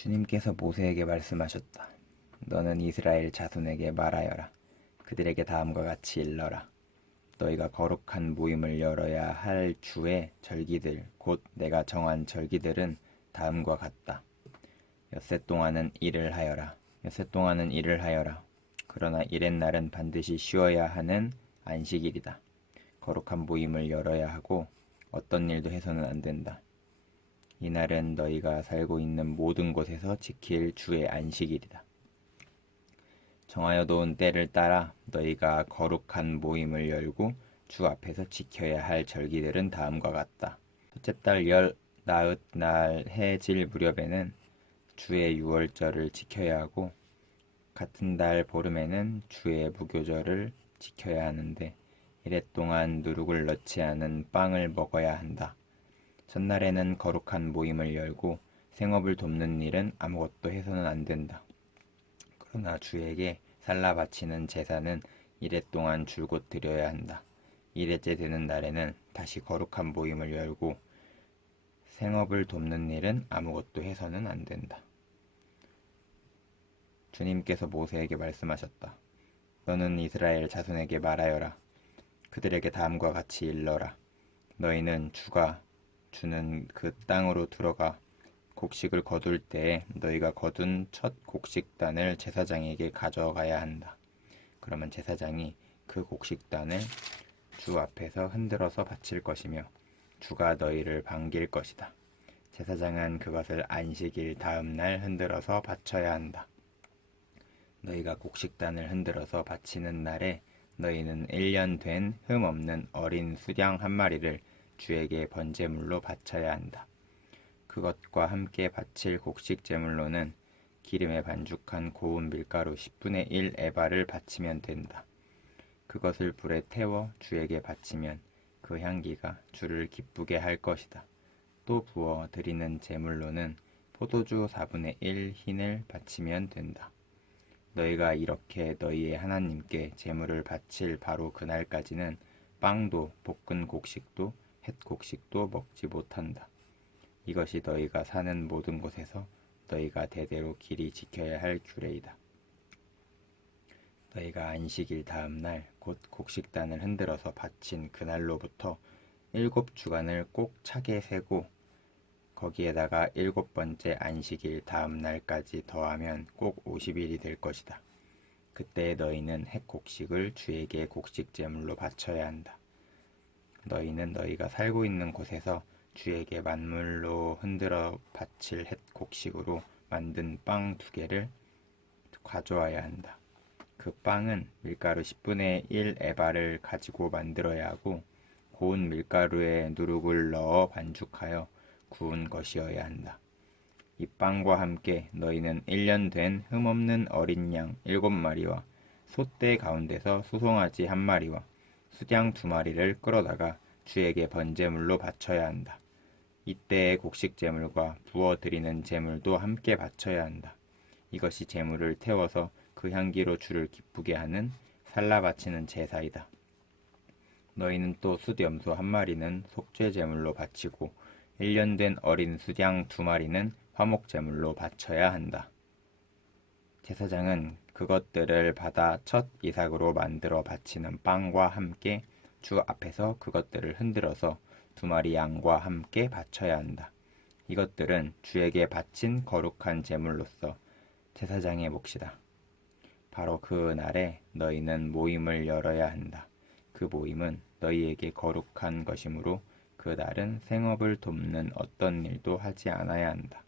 주님께서 모세에게 말씀하셨다. 너는 이스라엘 자손에게 말하여라. 그들에게 다음과 같이 일러라. 너희가 거룩한 모임을 열어야 할 주의 절기들, 곧 내가 정한 절기들은 다음과 같다. 엿새 동안은 일을 하여라. 엿새 동안은 일을 하여라. 그러나 일의 날은 반드시 쉬어야 하는 안식일이다. 거룩한 모임을 열어야 하고 어떤 일도 해서는 안 된다. 이날은 너희가 살고 있는 모든 곳에서 지킬 주의 안식일이다. 정하여 놓은 때를 따라 너희가 거룩한 모임을 열고 주 앞에서 지켜야 할 절기들은 다음과 같다. 첫째 달 열 나흘 날 해질 무렵에는 주의 유월절을 지켜야 하고, 같은 달 보름에는 주의 무교절을 지켜야 하는데, 이래 동안 누룩을 넣지 않은 빵을 먹어야 한다. 첫날에는 거룩한 모임을 열고 생업을 돕는 일은 아무것도 해서는 안 된다. 그러나 주에게 살라 바치는 제사는 이래 동안 줄곧 드려야 한다. 이래째 되는 날에는 다시 거룩한 모임을 열고 생업을 돕는 일은 아무것도 해서는 안 된다. 주님께서 모세에게 말씀하셨다. 너는 이스라엘 자손에게 말하여라. 그들에게 다음과 같이 일러라. 너희는 주가 주는 그 땅으로 들어가 곡식을 거둘 때에 너희가 거둔 첫 곡식단을 제사장에게 가져가야 한다. 그러면 제사장이 그 곡식단을 주 앞에서 흔들어서 바칠 것이며 주가 너희를 반길 것이다. 제사장은 그것을 안식일 다음 날 흔들어서 바쳐야 한다. 너희가 곡식단을 흔들어서 바치는 날에 너희는 1년 된 흠 없는 어린 수양 한 마리를 주에게 번제물로 바쳐야 한다. 그것과 함께 바칠 곡식 제물로는 기름에 반죽한 고운 밀가루 10분의 1 에바를 바치면 된다. 그것을 불에 태워 주에게 바치면 그 향기가 주를 기쁘게 할 것이다. 또 부어 드리는 제물로는 포도주 4분의 1 흰을 바치면 된다. 너희가 이렇게 너희의 하나님께 제물을 바칠 바로 그날까지는 빵도 볶은 곡식도 햇 곡식도 먹지 못한다. 이것이 너희가 사는 모든 곳에서 너희가 대대로 길이 지켜야 할 규례이다. 너희가 안식일 다음 날 곧 곡식단을 흔들어서 바친 그날로부터 7주간을 꼭 차게 세고 거기에다가 7번째 안식일 다음 날까지 더하면 꼭 50일이 될 것이다. 그때 너희는 햇 곡식을 주에게 곡식 제물로 바쳐야 한다. 너희는 너희가 살고 있는 곳에서 주에게 만물로 흔들어 바칠 햇 곡식으로 만든 빵 2개를 가져와야 한다. 그 빵은 밀가루 10분의 1 에바를 가지고 만들어야 하고 고운 밀가루에 누룩을 넣어 반죽하여 구운 것이어야 한다. 이 빵과 함께 너희는 1년 된 흠없는 어린 양 7마리와 소떼 가운데서 수송아지 1마리와 수양 2마리를 끌어다가 주에게 번제물로 바쳐야 한다. 이때의 곡식 제물과 부어 드리는 제물도 함께 바쳐야 한다. 이것이 제물을 태워서 그 향기로 주를 기쁘게 하는 살라 바치는 제사이다. 너희는 또 숫염소 1마리는 속죄 제물로 바치고 1년 된 어린 수양 2마리는 화목 제물로 바쳐야 한다. 제사장은 그것들을 받아 첫 이삭으로 만들어 바치는 빵과 함께 주 앞에서 그것들을 흔들어서 2마리 양과 함께 바쳐야 한다. 이것들은 주에게 바친 거룩한 제물로서 제사장의 몫이다. 바로 그 날에 너희는 모임을 열어야 한다. 그 모임은 너희에게 거룩한 것이므로 그 날은 생업을 돕는 어떤 일도 하지 않아야 한다.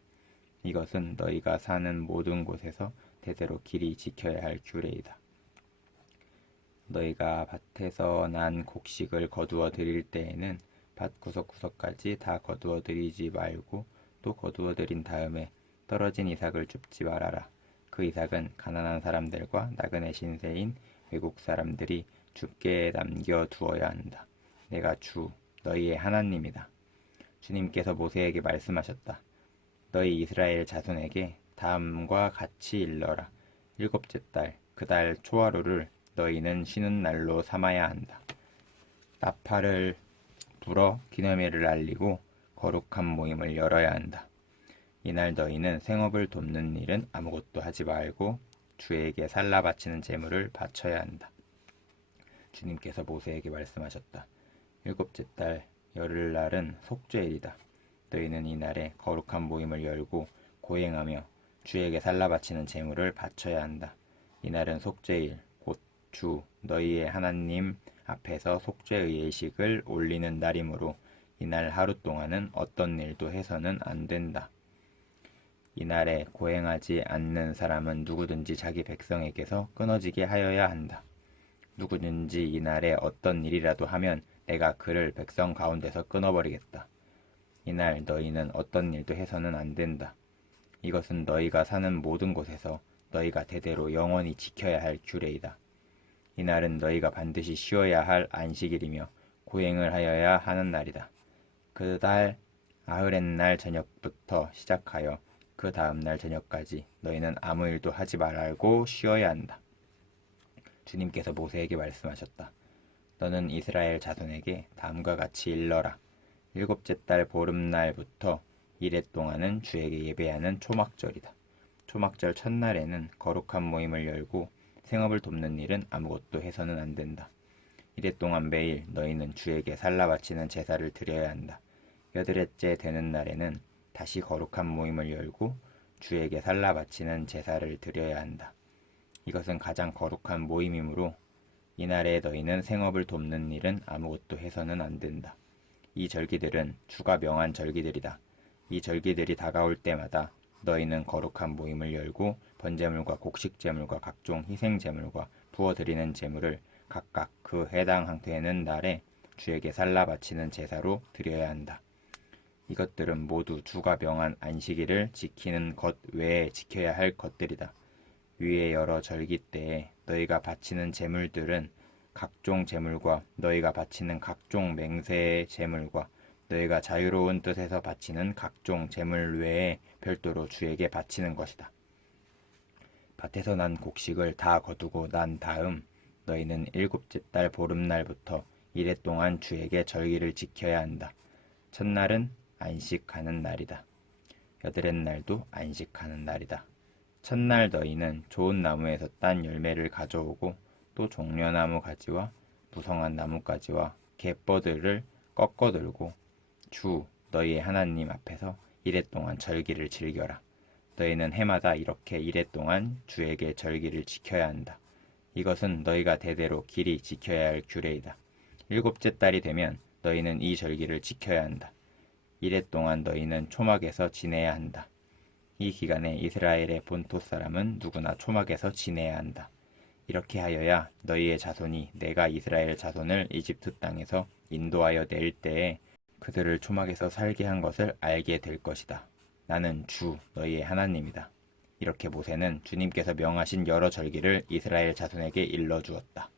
이것은 너희가 사는 모든 곳에서 대대로 길이 지켜야 할 규례이다. 너희가 밭에서 난 곡식을 거두어 드릴 때에는 밭 구석구석까지 다 거두어 드리지 말고 또 거두어 드린 다음에 떨어진 이삭을 줍지 말아라. 그 이삭은 가난한 사람들과 나그네 신세인 외국 사람들이 줍게 남겨 두어야 한다. 내가 주 너희의 하나님이다. 주님께서 모세에게 말씀하셨다. 너희 이스라엘 자손에게 다음과 같이 일러라. 7째 달 그 달 초하루를 너희는 쉬는 날로 삼아야 한다. 나팔을 불어 기념일을 알리고 거룩한 모임을 열어야 한다. 이날 너희는 생업을 돕는 일은 아무것도 하지 말고 주에게 살라 바치는 제물을 바쳐야 한다. 주님께서 모세에게 말씀하셨다. 일곱째 달 열흘날은 속죄일이다. 너희는 이날에 거룩한 모임을 열고 고행하며 주에게 살라 바치는 제물을 바쳐야 한다. 이날은 속죄일 곧 주 너희의 하나님 앞에서 속죄의 예식을 올리는 날이므로 이날 하루 동안은 어떤 일도 해서는 안 된다. 이날에 고행하지 않는 사람은 누구든지 자기 백성에게서 끊어지게 하여야 한다. 누구든지 이날에 어떤 일이라도 하면 내가 그를 백성 가운데서 끊어버리겠다. 이날 너희는 어떤 일도 해서는 안 된다. 이것은 너희가 사는 모든 곳에서 너희가 대대로 영원히 지켜야 할 규례이다. 이날은 너희가 반드시 쉬어야 할 안식일이며 고행을 하여야 하는 날이다. 그 달 아흐렛날 저녁부터 시작하여 그 다음 날 저녁까지 너희는 아무 일도 하지 말고 쉬어야 한다. 주님께서 모세에게 말씀하셨다. 너는 이스라엘 자손에게 다음과 같이 일러라. 일곱째 달 보름날부터 이레 동안은 주에게 예배하는 초막절이다. 초막절 첫날에는 거룩한 모임을 열고 생업을 돕는 일은 아무것도 해서는 안 된다. 이레 동안 매일 너희는 주에게 살라 바치는 제사를 드려야 한다. 여드렛째 되는 날에는 다시 거룩한 모임을 열고 주에게 살라 바치는 제사를 드려야 한다. 이것은 가장 거룩한 모임이므로 이날에 너희는 생업을 돕는 일은 아무것도 해서는 안 된다. 이 절기들은 주가 명한 절기들이다. 이 절기들이 다가올 때마다 너희는 거룩한 모임을 열고 번제물과 곡식제물과 각종 희생제물과 부어드리는 제물을 각각 그 해당 되는 날에 주에게 살라 바치는 제사로 드려야 한다. 이것들은 모두 주가 명한 안식일을 지키는 것 외에 지켜야 할 것들이다. 위의 여러 절기 때에 너희가 바치는 제물들은 각종 제물과 너희가 바치는 각종 맹세의 제물과 너희가 자유로운 뜻에서 바치는 각종 제물 외에 별도로 주에게 바치는 것이다. 밭에서 난 곡식을 다 거두고 난 다음 너희는 일곱째 달 보름날부터 이레 동안 주에게 절기를 지켜야 한다. 첫날은 안식하는 날이다. 여드렛 날도 안식하는 날이다. 첫날 너희는 좋은 나무에서 딴 열매를 가져오고 또 종려나무 가지와 무성한 나뭇가지와 갯벌들을 꺾어 들고 주 너희의 하나님 앞에서 이레 동안 절기를 즐겨라. 너희는 해마다 이렇게 이레 동안 주에게 절기를 지켜야 한다. 이것은 너희가 대대로 길이 지켜야 할 규례이다. 일곱째 달이 되면 너희는 이 절기를 지켜야 한다. 이레 동안 너희는 초막에서 지내야 한다. 이 기간에 이스라엘의 본토 사람은 누구나 초막에서 지내야 한다. 이렇게 하여야 너희의 자손이 내가 이스라엘 자손을 이집트 땅에서 인도하여 낼 때에 그들을 초막에서 살게 한 것을 알게 될 것이다. 나는 주 너희의 하나님이다. 이렇게 모세는 주님께서 명하신 여러 절기를 이스라엘 자손에게 일러주었다.